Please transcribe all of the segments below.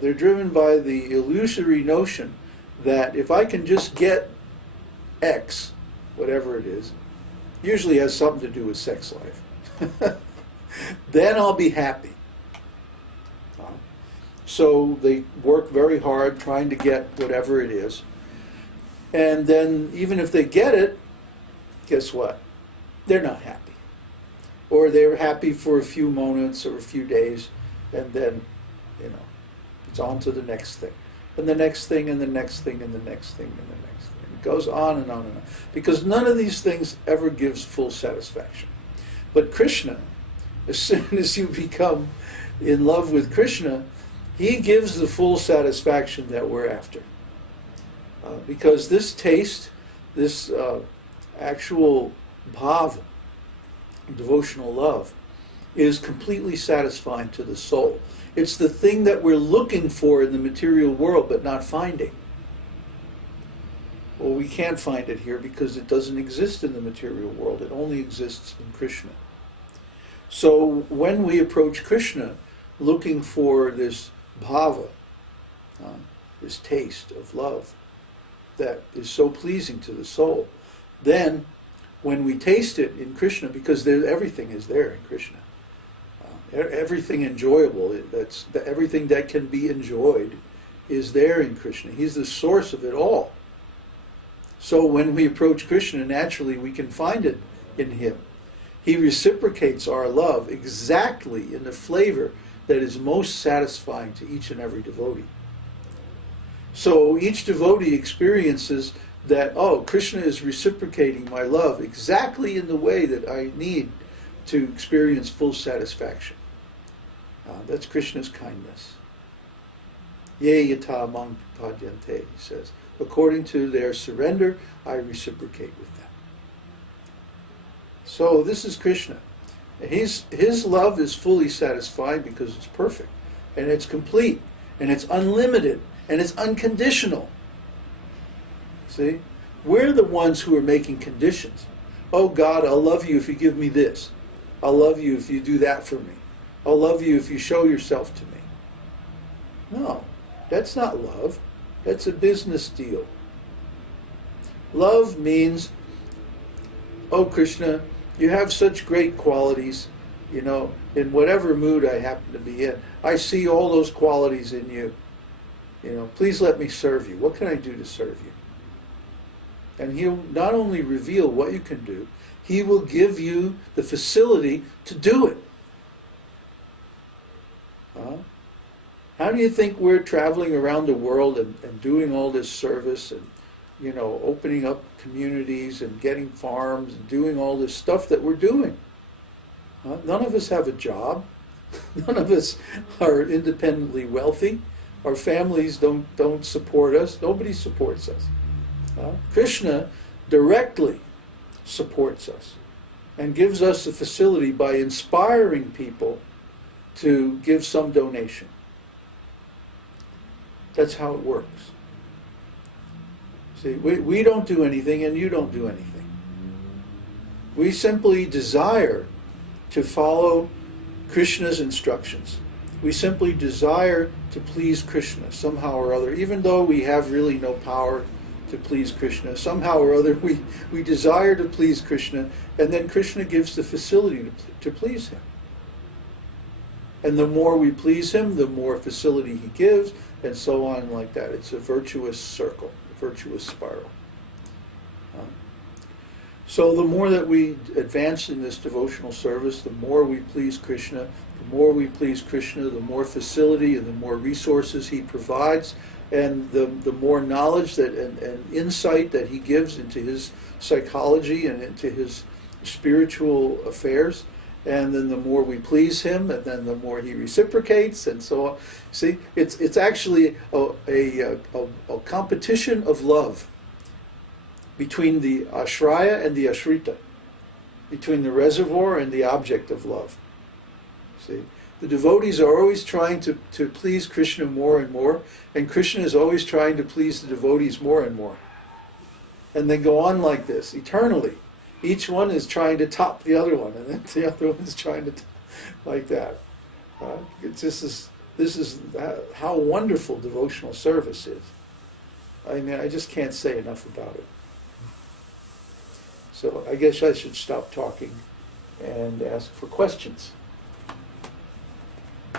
They're driven by the illusory notion that if I can just get X, whatever it is, usually has something to do with sex life, then I'll be happy. So they work very hard trying to get whatever it is. And then even if they get it, guess what? They're not happy. Or they're happy for a few moments or a few days, and then, it's on to the next thing. And the next thing, and the next thing, and the next thing, and the next thing. It goes on and on and on. Because none of these things ever gives full satisfaction. But Krishna, as soon as you become in love with Krishna, he gives the full satisfaction that we're after. Because this taste, this actual bhava, devotional love, is completely satisfying to the soul. It's the thing that we're looking for in the material world but not finding. Well, we can't find it here because it doesn't exist in the material world. It only exists in Krishna. So when we approach Krishna looking for this bhava, this taste of love that is so pleasing to the soul, then when we taste it in Krishna, because everything is there in Krishna, everything enjoyable, everything that can be enjoyed is there in Krishna. He's the source of it all. So when we approach Krishna, naturally we can find it in him. He reciprocates our love exactly in the flavor that is most satisfying to each and every devotee. So each devotee experiences that, Krishna is reciprocating my love exactly in the way that I need to experience full satisfaction. That's Krishna's kindness. Ye yata mang padyante, he says. According to their surrender, I reciprocate with them. So this is Krishna. His love is fully satisfying because it's perfect, and it's complete, and it's unlimited, and it's unconditional. See? We're the ones who are making conditions. Oh God, I'll love you if you give me this. I'll love you if you do that for me. I'll love you if you show yourself to me. No, that's not love. That's a business deal. Love means, oh Krishna, you have such great qualities, in whatever mood I happen to be in. I see all those qualities in you. Please let me serve you. What can I do to serve you? And he'll not only reveal what you can do, he will give you the facility to do it. How do you think we're traveling around the world and doing all this service and, opening up communities and getting farms and doing all this stuff that we're doing? None of us have a job. None of us are independently wealthy. Our families don't support us. Nobody supports us. Krishna directly supports us and gives us the facility by inspiring people to give some donation. That's how it works. See, we don't do anything and you don't do anything. We simply desire to follow Krishna's instructions. We simply desire to please Krishna somehow or other, even though we have really no power to please Krishna. Somehow or other we desire to please Krishna, and then Krishna gives the facility to please him. And the more we please him, the more facility he gives, and so on like that. It's a virtuous circle, a virtuous spiral. So the more that we advance in this devotional service, the more we please Krishna. The more we please Krishna, the more facility and the more resources he provides, and the more knowledge and insight that he gives into his psychology and into his spiritual affairs. And then the more we please him, and then the more he reciprocates, and so on. See, it's actually a competition of love between the ashraya and the ashrita, between the reservoir and the object of love. See, the devotees are always trying to please Krishna more and more, and Krishna is always trying to please the devotees more and more. And they go on like this eternally. Each one is trying to top the other one, and then the other one is trying to like that. It's just This is how wonderful devotional service is. I mean, I just can't say enough about it. So I guess I should stop talking and ask for questions. Do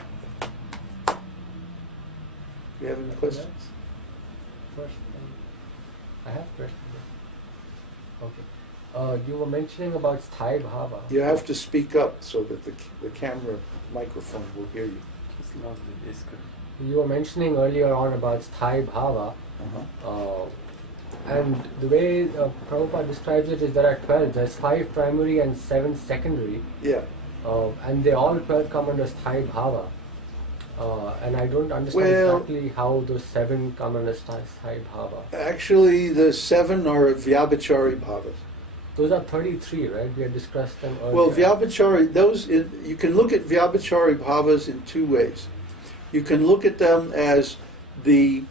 you have any questions? I have questions. Okay. You were mentioning about sthāyi-bhāva. You have to speak up so that the camera microphone will hear you. You were mentioning earlier on about sthāyi-bhāva. Uh-huh. And the way Prabhupada describes it is there are 12. There's 5 primary and 7 secondary. Yeah. And they all 12 come under sthāyi-bhāva. And I don't understand exactly how those 7 come under sthāyi-bhāva. Actually, the 7 are vyabhicārī-bhāvas. Those are 33, right? We had discussed them earlier. Well, vyabhicārī, you can look at vyabhicārī-bhāvas in 2 ways. You can look at them as the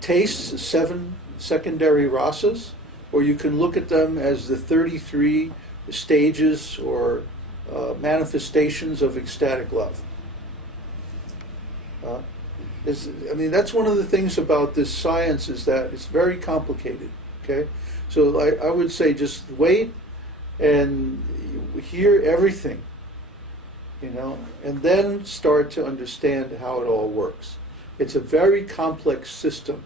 tastes, 7 secondary rasas, or you can look at them as the 33 stages or manifestations of ecstatic love. That's one of the things about this science, is that it's very complicated. Okay, so I would say just wait and hear everything, and then start to understand how it all works. It's a very complex system.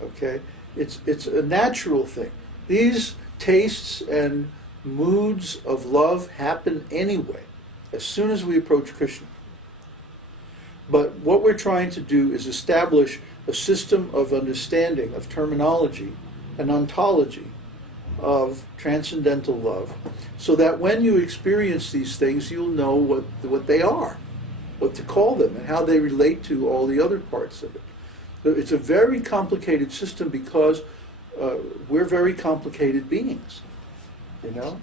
Okay, it's a natural thing. These tastes and moods of love happen anyway, as soon as we approach Krishna. But what we're trying to do is establish a system of understanding, of terminology, an ontology of transcendental love, so that when you experience these things, you'll know what they are, what to call them, and how they relate to all the other parts of it. So it's a very complicated system because we're very complicated beings,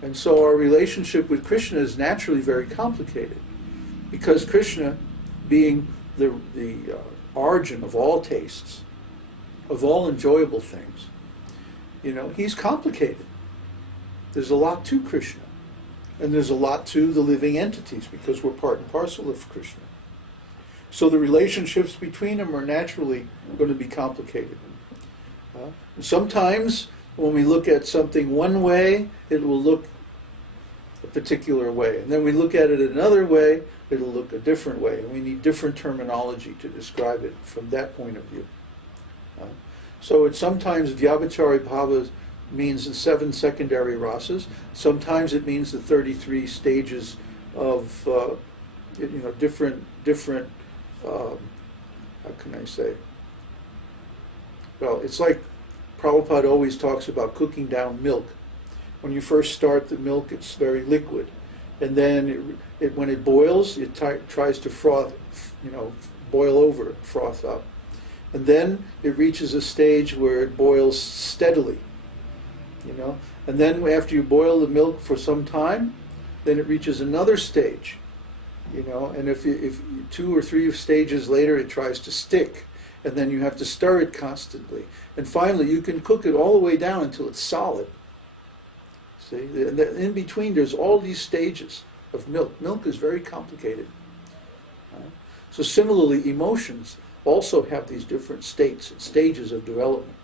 and so our relationship with Krishna is naturally very complicated, because Krishna, being the origin of all tastes, of all enjoyable things, he's complicated. There's a lot to Krishna, and there's a lot to the living entities, because we're part and parcel of Krishna. So the relationships between them are naturally going to be complicated. Sometimes when we look at something one way, it will look a particular way, and then we look at it another way, it'll look a different way, and we need different terminology to describe it from that point of view. So it's sometimes vyabhicārī-bhāva means the 7 secondary rasas. Sometimes it means the 33 stages of different. How can I say? Well, it's like Prabhupada always talks about cooking down milk. When you first start the milk, it's very liquid, and then when it boils, it tries to froth, boil over, froth up. And then it reaches a stage where it boils steadily, And then after you boil the milk for some time, then it reaches another stage, And if 2 or 3 stages later, it tries to stick, and then you have to stir it constantly. And finally, you can cook it all the way down until it's solid. See, and in between, there's all these stages of milk. Milk is very complicated. So similarly, emotions also have these different states and stages of development.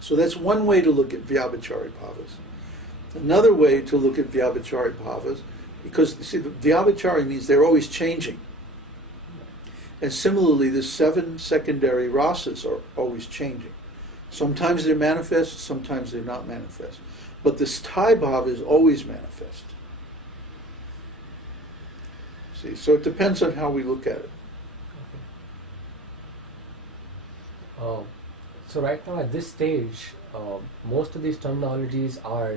So that's one way to look at vyabhicārī-bhāvas. Another way to look at vyabhicārī-bhāvas, because see, the vyabhicārī means they're always changing. And similarly, the 7 secondary rasas are always changing. Sometimes they're manifest, sometimes they're not manifest. But the sthāyi-bhāva is always manifest. See, so it depends on how we look at it. So right now at this stage, most of these terminologies are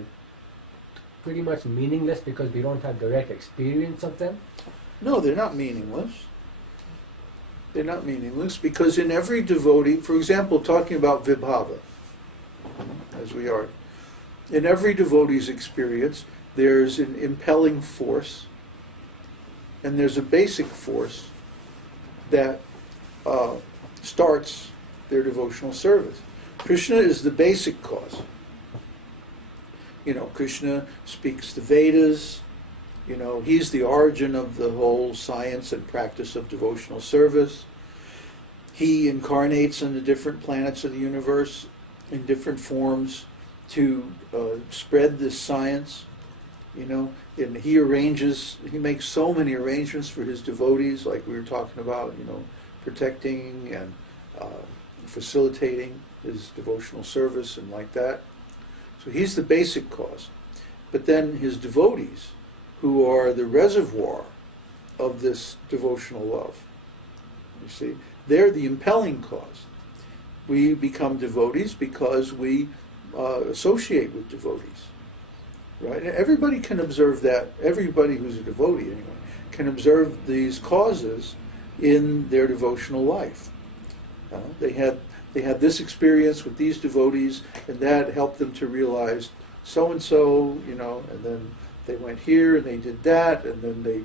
pretty much meaningless because we don't have direct experience of them? No, they're not meaningless. They're not meaningless because in every devotee, for example, talking about vibhāva, as we are, in every devotee's experience, there's an impelling force, and there's a basic force that starts their devotional service. Krishna is the basic cause. Krishna speaks the Vedas, You know, he's the origin of the whole science and practice of devotional service. He incarnates on the different planets of the universe in different forms to spread this science, you know, and he makes so many arrangements for his devotees, like we were talking about, you know, protecting and facilitating his devotional service and like that. So he's the basic cause. But then his devotees, who are the reservoir of this devotional love, you see, they're the impelling cause. We become devotees because we associate with devotees, right? And everybody can observe that. Everybody who's a devotee, anyway, can observe these causes in their devotional life. They had this experience with these devotees, and that helped them to realize so and so, you know, and then they went here and they did that, and then they